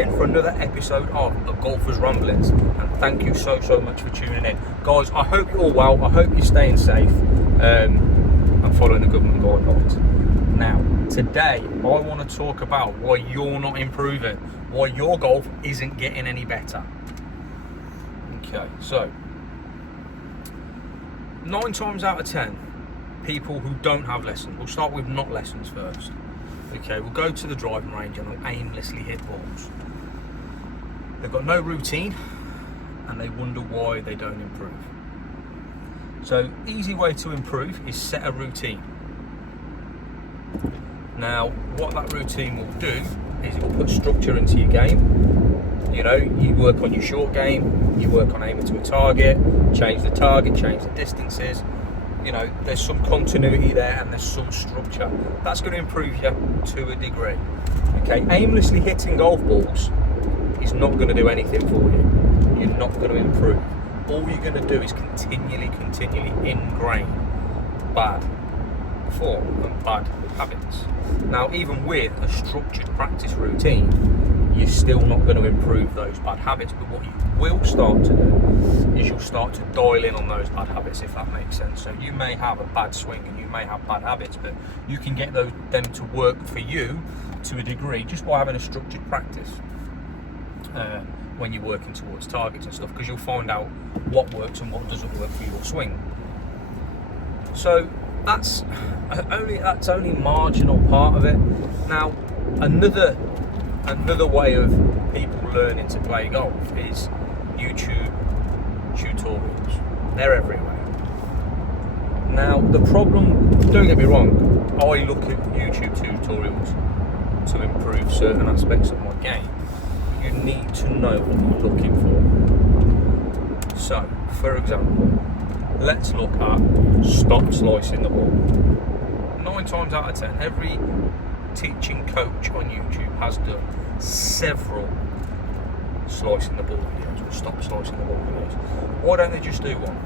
in for another episode of The Golfer's Ramblings, and thank you so much for tuning in. Guys, I hope you're all well, I hope you're staying safe and following the government guidelines. Now, today I want to talk about why you're not improving, why your golf isn't getting any better. Okay, so 9 times out of 10, people who don't have lessons, we'll start with not lessons first. Okay, we'll go to the driving range and they'll aimlessly hit balls. They've got no routine and they wonder why they don't improve. So, easy way to improve is set a routine. Now, what that routine will do is it will put structure into your game. You know, you work on your short game, you work on aiming to a target, change the distances. You know, there's some continuity there and there's some structure. That's going to improve you to a degree. Okay, aimlessly hitting golf balls is not going to do anything for you. You're not going to improve. All you're going to do is continually ingrain bad form and bad habits. Now, even with a structured practice routine, you're still not going to improve those bad habits. But what you will start to do is you'll start to dial in on those bad habits, if that makes sense. So you may have a bad swing and you may have bad habits, but you can get them to work for you to a degree just by having a structured practice when you're working towards targets and stuff, because you'll find out what works and what doesn't work for your swing. So that's only marginal part of it. Now, another way of people learning to play golf is YouTube tutorials. They're everywhere. Now, the problem, don't get me wrong, I look at YouTube tutorials to improve certain aspects of my game. You need to know what you're looking for. So, for example, let's look at stop slicing the ball. 9 times out of 10, every teaching coach on YouTube has done several slicing the ball videos or stop slicing the ball videos. Why don't they just do one?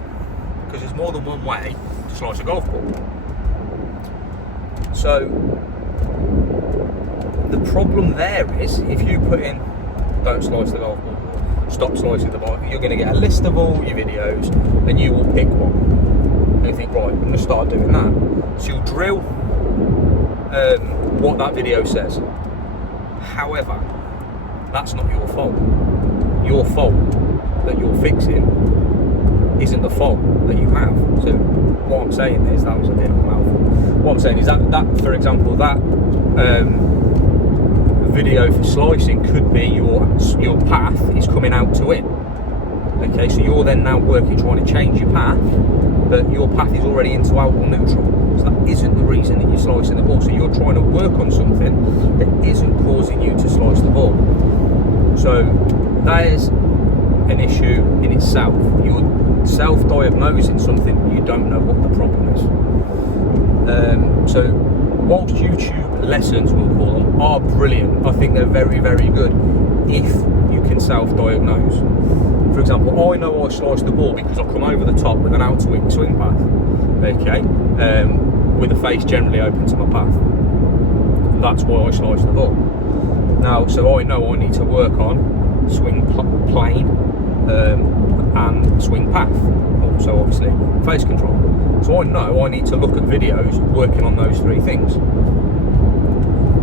Because there's more than one way to slice a golf ball. So the problem there is, if you put in don't slice the golf ball or stop slicing the ball, you're going to get a list of all your videos and you will pick one. And you think, right, I'm going to start doing that. So you'll drill what that video says. However, that's not your fault. Your fault that you're fixing isn't the fault that you have. So what I'm saying is, that was a bit of a mouthful. What I'm saying is that for example, that video for slicing could be your path is coming out to in. Okay, so you're then now trying to change your path, but your path is already into out or neutral. So that isn't the reason that you're slicing the ball. So you're trying to work on something that isn't causing you to slice the ball. So that is an issue in itself. You're self-diagnosing something, you don't know what the problem is. So whilst YouTube lessons, we'll call them, are brilliant, I think they're very good if you can self-diagnose. For example, I know I slice the ball because I come over the top with an outswing swing path, okay, with the face generally open to my path. That's why I slice the ball. Now, so I know I need to work on swing plane and swing path, also obviously face control. So I know I need to look at videos working on those 3 things.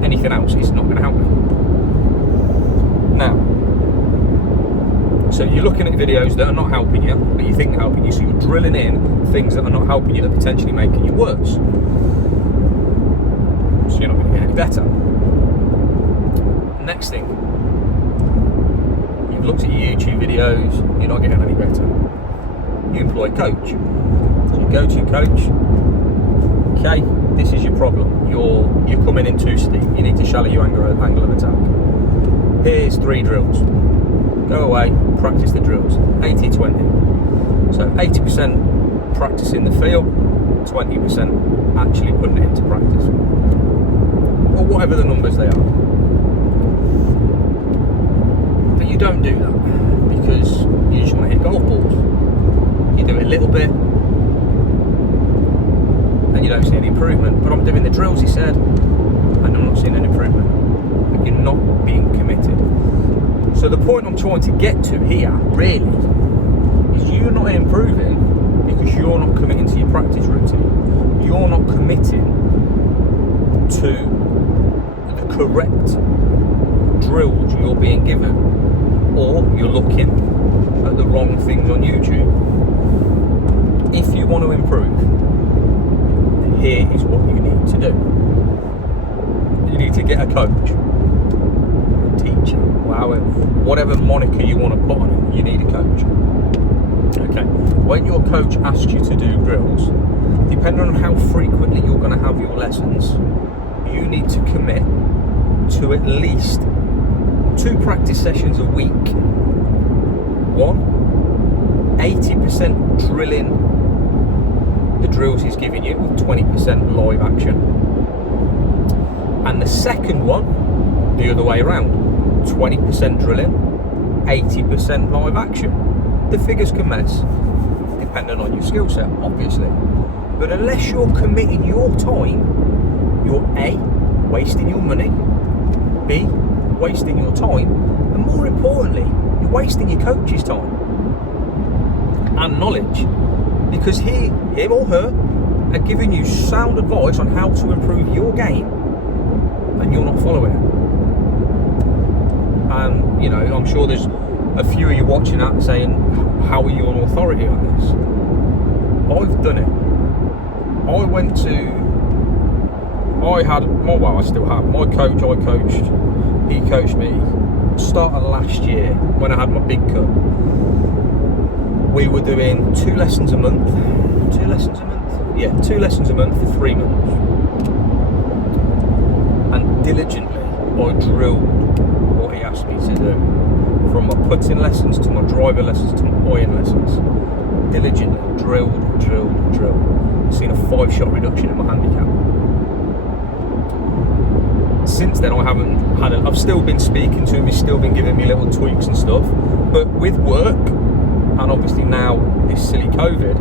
Anything else is not going to help me. Now, so you're looking at videos that are not helping you, but you think they're helping you, so you're drilling in things that are not helping you, that are potentially making you worse. So you're not going to get any better. Next thing, you've looked at your YouTube videos, you're not getting any better. You employ a coach. So you go to your coach, okay, this is your problem. You're coming in too steep. You need to shallow your angle of attack. Here's 3 drills. Go away, practice the drills. 80-20. So 80% practicing the feel, 20% actually putting it into practice. Or whatever the numbers they are. But you don't do that because you just want to hit golf balls. You do it a little bit and you don't see any improvement. But I'm doing the drills, he said, and I'm not seeing any improvement. But you're not being committed. So the point I'm trying to get to here, really, is you're not improving because you're not committing to your practice routine. You're not committing to the correct drills you're being given, or you're looking at the wrong things on YouTube. If you want to improve, here is what you need to do. You need to get a coach, a teacher, whatever moniker you want to put on it, you need a coach. Okay, when your coach asks you to do drills, depending on how frequently you're going to have your lessons, you need to commit to at least 2 practice sessions a week. 80% drilling the drills he's giving you with 20% live action. And the second one, the other way around, 20% drilling, 80% live action. The figures can mess, depending on your skill set, obviously. But unless you're committing your time, you're A, wasting your money, B, wasting your time, and more importantly, you're wasting your coach's time and knowledge, because him or her are giving you sound advice on how to improve your game, and you're not following it. And you know, I'm sure there's a few of you watching that saying, how are you an authority on this? I've done it. I still have my coach. He coached me start of last year when I had my big cut. We were doing 2 lessons a month. 2 lessons a month? Yeah, 2 lessons a month for 3 months. And diligently, I drilled what he asked me to do. From my putting lessons to my driver lessons to my iron lessons. Diligently, drilled. I've seen a 5-shot reduction in my handicap. Since then, I've still been speaking to him, he's still been giving me little tweaks and stuff. But with work, and obviously now this silly COVID,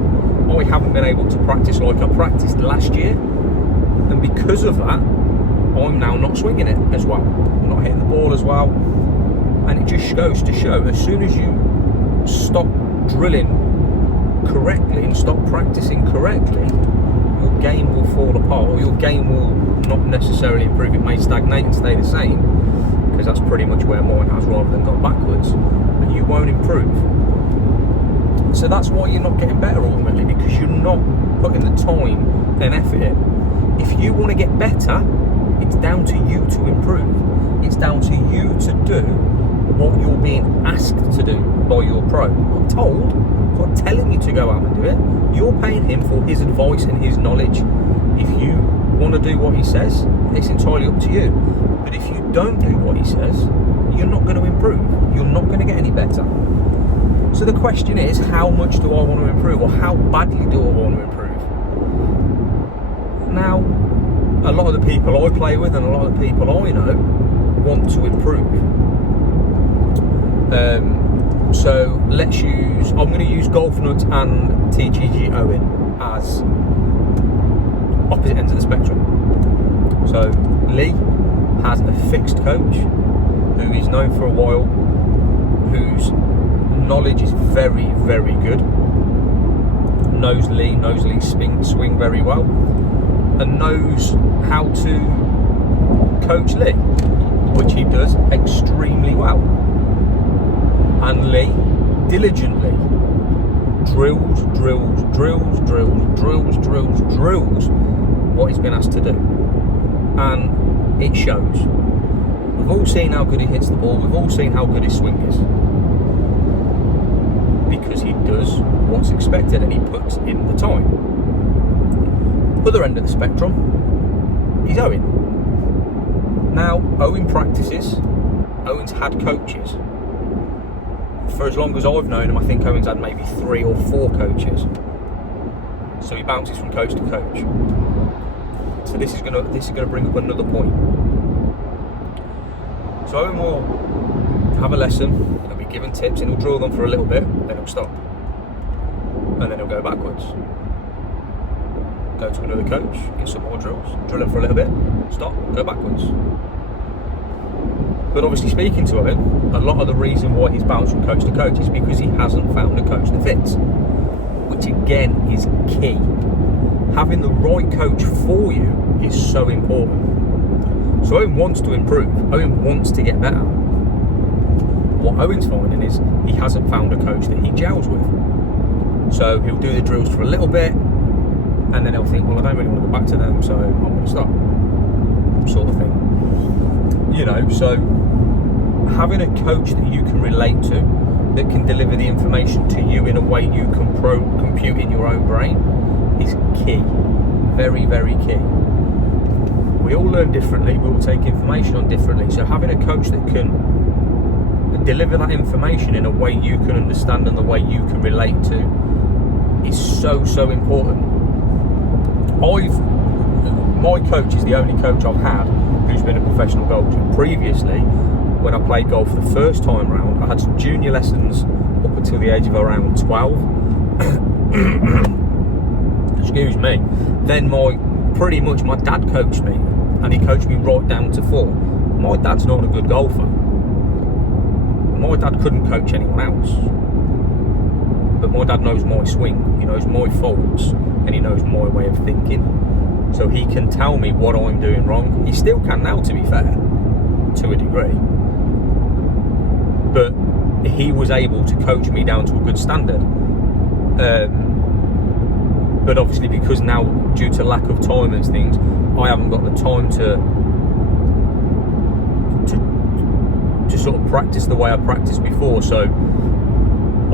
I haven't been able to practice like I practiced last year. And because of that, I'm now not swinging it as well. I'm not hitting the ball as well. And it just goes to show, as soon as you stop drilling correctly and stop practicing correctly, your game will fall apart, or your game will not necessarily improve. It may stagnate and stay the same, because that's pretty much where mine has, rather than gone backwards, but you won't improve. So that's why you're not getting better ultimately, because you're not putting the time and effort in. If you want to get better, it's down to you to improve. It's down to you to do what you're being asked to do by your pro. Not told, not telling you to go out and do it. You're paying him for his advice and his knowledge. If you want to do what he says, it's entirely up to you. But if you don't do what he says, you're not going to improve. You're not going to get any better. So the question is, how much do I want to improve, or how badly do I want to improve? Now, a lot of the people I play with and a lot of the people I know want to improve. So I'm going to use Golf Nut and TTG Owen as opposite ends of the spectrum. So Lee has a fixed coach who is known for a while, whose knowledge is very, very good, knows Lee swing very well, and knows how to coach Lee, which he does extremely well. And Lee diligently drills what he's been asked to do, and it shows. We've all seen how good he hits the ball, we've all seen how good his swing is, because he does what's expected and he puts in the time. Other end of the spectrum is Owen. Now, Owen practices. Owen's had coaches. For as long as I've known him, I think Owen's had maybe 3 or 4 coaches. So he bounces from coach to coach. So this is gonna bring up another point. So Owen will have a lesson, he'll be given tips, and he'll drill them for a little bit, then he'll stop. And then he'll go backwards. Go to another coach, get some more drills, drill them for a little bit, stop, go backwards. But obviously, speaking to him, a lot of the reason why he's bounced from coach to coach is because he hasn't found a coach that fits, which again is key. Having the right coach for you is so important. So Owen wants to improve. Owen wants to get better. What Owen's finding is he hasn't found a coach that he gels with. So he'll do the drills for a little bit, and then he'll think, well, I don't really want to go back to them, so I'm going to stop, sort of thing. You know, so having a coach that you can relate to, that can deliver the information to you in a way you can compute in your own brain, is key. Very, very key. We all learn differently, we all take information on differently, so having a coach that can deliver that information in a way you can understand and the way you can relate to is so, so important. My coach is the only coach I've had who's been a professional golfer. Previously, when I played golf the first time round, I had some junior lessons up until the age of around 12. Excuse me. Then my dad coached me, and he coached me right down to 4. My dad's not a good golfer. My dad couldn't coach anyone else. But my dad knows my swing, he knows my faults, and he knows my way of thinking. So he can tell me what I'm doing wrong. He still can now, to be fair, to a degree. But he was able to coach me down to a good standard. But obviously, because now, due to lack of time and things, I haven't got the time to sort of practice the way I practiced before. So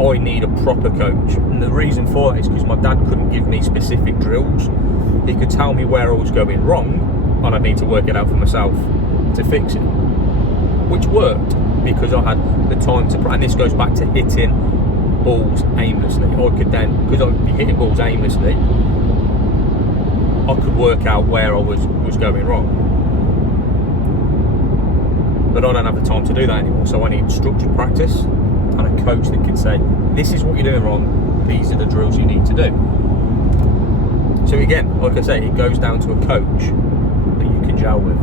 I need a proper coach, and the reason for that is because my dad couldn't give me specific drills. He could tell me where I was going wrong, and I'd need to work it out for myself to fix it, which worked because I had the time to. And this goes back to hitting balls aimlessly. I could then, because I'd be hitting balls aimlessly, I could work out where I was going wrong. But I don't have the time to do that anymore, so I need structured practice and a coach that can say, this is what you're doing wrong, these are the drills you need to do. So again, like I say, it goes down to a coach that you can gel with.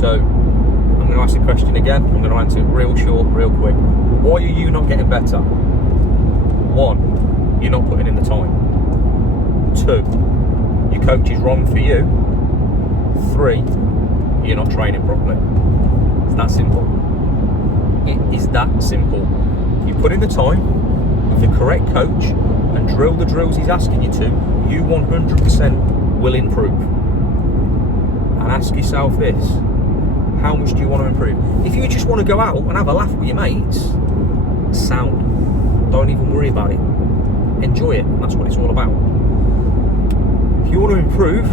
So I'm going to ask the question again, I'm going to answer it real short, real quick. Why are you not getting better? 1, you're not putting in the time. 2, your coach is wrong for you. 3, you're not training properly. It's that simple. It is that simple. You put in the time with the correct coach and drill the drills he's asking you to, you 100% will improve. And ask yourself this, how much do you want to improve? If you just want to go out and have a laugh with your mates, sound. Don't even worry about it. Enjoy it. That's what it's all about. If you want to improve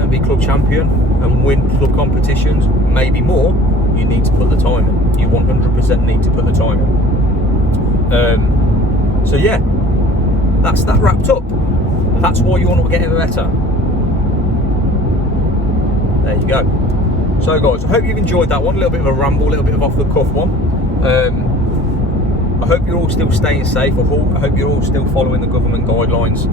and be club champion and win club competitions, maybe more, you need to put the time in. You 100% need to put the time in. So yeah, that's that wrapped up. That's why you're not getting better. There you go. So guys, I hope you've enjoyed that one. A little bit of a ramble, a little bit of off the cuff one. I hope you're all still staying safe. I hope you're all still following the government guidelines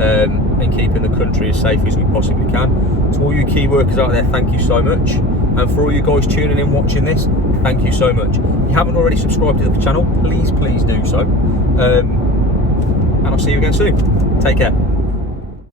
and keeping the country as safe as we possibly can. To all you key workers out there, thank you so much. And for all you guys tuning in, watching this, thank you so much. If you haven't already subscribed to the channel, please do so. And I'll see you again soon. Take care.